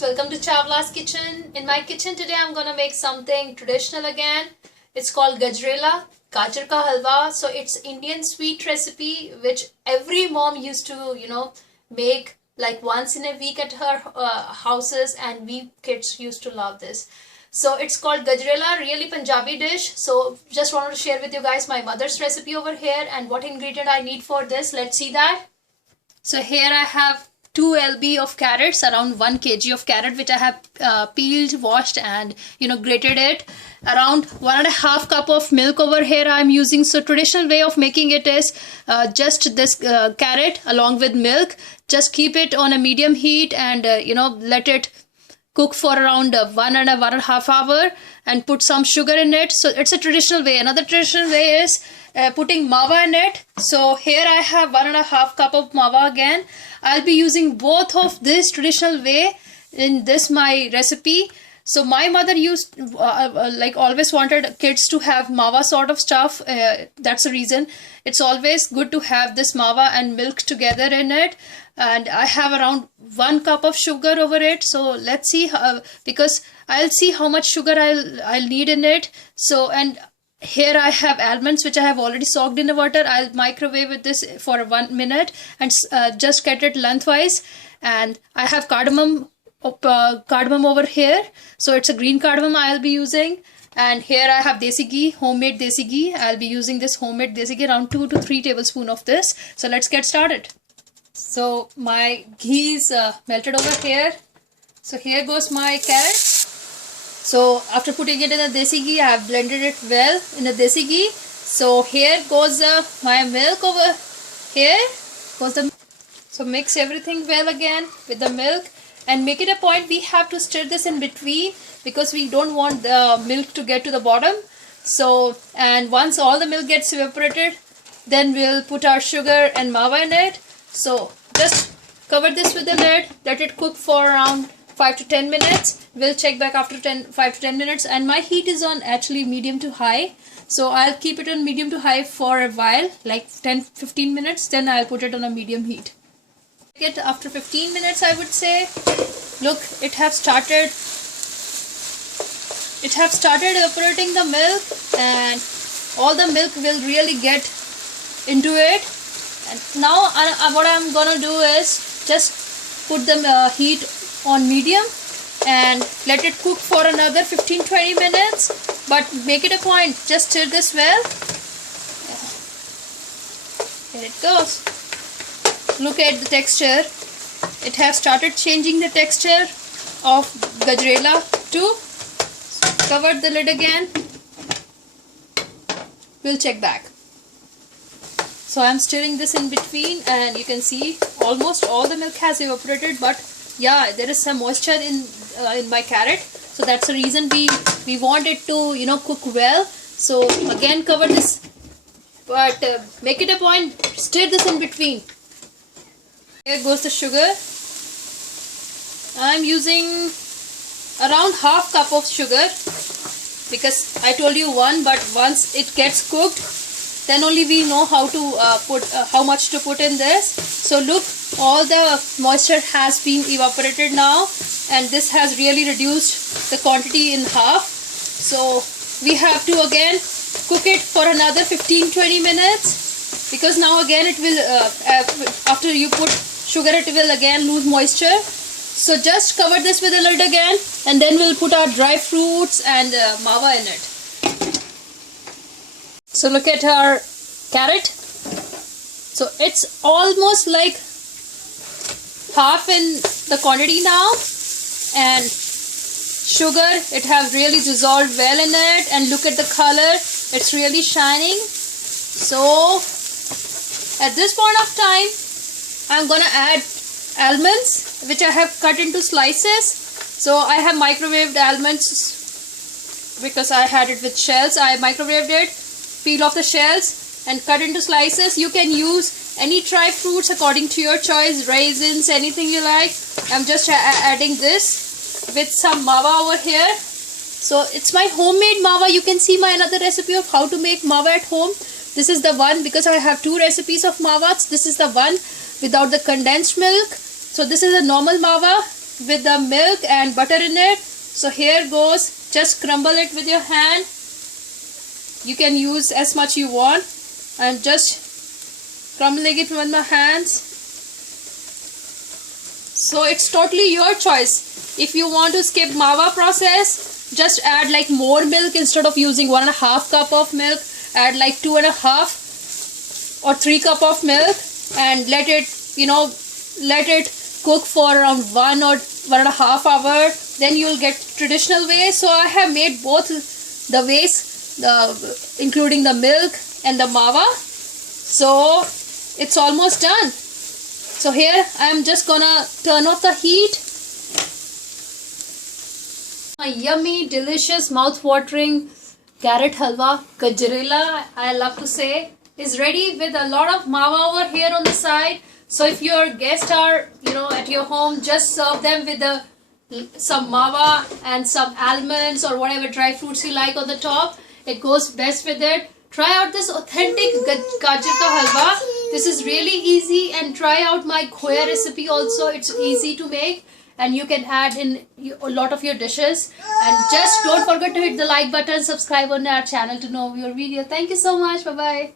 Welcome to Chawla's kitchen. In my kitchen today I'm gonna make something traditional again. It's called Gajrela, Gajar ka Halwa. So it's Indian sweet recipe which every mom used to make like once in a week at her houses, and we kids used to love this. So it's called Gajrela, really Punjabi dish. So just wanted to share with you guys my mother's recipe over here and what ingredient I need for this. Let's see that. So here I have 2 lb of carrots, around 1 kg of carrot which I have peeled, washed and grated it. Around 1.5 cup of milk over here I am using. So traditional way of making it is just this carrot along with milk. Just keep it on a medium heat and let it cook for around 1.5 hour and put some sugar in it. So it's a traditional way. Another traditional way is putting mava in it. So here I have 1.5 cup of mava again. I'll be using both of this traditional way in this my recipe. So my mother used like always wanted kids to have mava sort of stuff. That's the reason it's always good to have this mava and milk together in it. And I have around 1 cup of sugar over it. So let's see because I'll see how much sugar I'll need in it. So and here I have almonds which I have already soaked in the water. I'll microwave with this for 1 minute and just cut it lengthwise. And I have cardamom over here. So it's a green cardamom I'll be using. And here I have desi ghee, homemade desi ghee. I'll be using this homemade desi ghee, around 2 to 3 tablespoons of this. So let's get started. So my ghee is melted over here. So here goes my carrot. So after putting it in the desi ghee, I have blended it well in the desi ghee. So here goes my milk over here. So mix everything well again with the milk and make it a point we have to stir this in between because we don't want the milk to get to the bottom. So and once all the milk gets evaporated, then we'll put our sugar and mava in it. So just cover this with the lid, let it cook for around 5 to 10 minutes. We'll check back after 5 to 10 minutes. And my heat is on actually medium to high. So I'll keep it on medium to high for a while, like 10-15 minutes. Then I'll put it on a medium heat. After 15 minutes, I would say, look, it have started evaporating the milk, and all the milk will really get into it. And now what I'm gonna do is just put the heat on medium and let it cook for another 15-20 minutes, but make it a point, just stir this well. Here it goes. Look at the texture. It has started changing the texture of Gajrela too. Cover the lid again. We'll check back. So I'm stirring this in between, and you can see almost all the milk has evaporated, but yeah, there is some moisture in my carrot. So that's the reason we want it to cook well. So again, cover this, but make it a point, stir this in between. Here goes the sugar. I'm using around half cup of sugar because I told you 1, but once it gets cooked, then only we know how to how much to put in this. So look, all the moisture has been evaporated now, and this has really reduced the quantity in half. So we have to again cook it for another 15-20 minutes because now again it will after you put sugar, it will again lose moisture. So just cover this with a lid again, and then we'll put our dry fruits and mava in it. So look at our carrot. So it's almost like half in the quantity now, and sugar, it have really dissolved well in it, and look at the color, it's really shining. So at this point of time, I'm gonna add almonds which I have cut into slices. So I have microwaved almonds because I had it with shells. I microwaved it, peel off the shells and cut into slices. You can use any dry fruits according to your choice, raisins, anything you like. I'm just adding this with some mava over here. So it's my homemade mava. You can see my another recipe of how to make mava at home. This is the one, because I have 2 recipes of mavas. This is the one without the condensed milk. So this is a normal mava with the milk and butter in it. So here goes, just crumble it with your hand. You can use as much you want. I'm just crumbling it with my hands. So it's totally your choice. If you want to skip mava process, just add like more milk. Instead of using 1.5 cup of milk, add like 2.5 or 3 cup of milk and let it, let it cook for around 1 or 1.5 hour. Then you will get traditional way. So I have made both the ways, including the milk and the mava. So it's almost done. So here I am just gonna turn off the heat. A yummy, delicious, mouth-watering carrot halwa, Gajrela, I love to say, is ready with a lot of mava over here on the side. So if your guests are, at your home, just serve them with some mava and some almonds or whatever dry fruits you like on the top. It goes best with it. Try out this authentic Gajar ka halwa. This is really easy, and try out my Khoya recipe also. It's easy to make and you can add in a lot of your dishes. And just don't forget to hit the like button, subscribe on our channel to know your video. Thank you so much. Bye bye.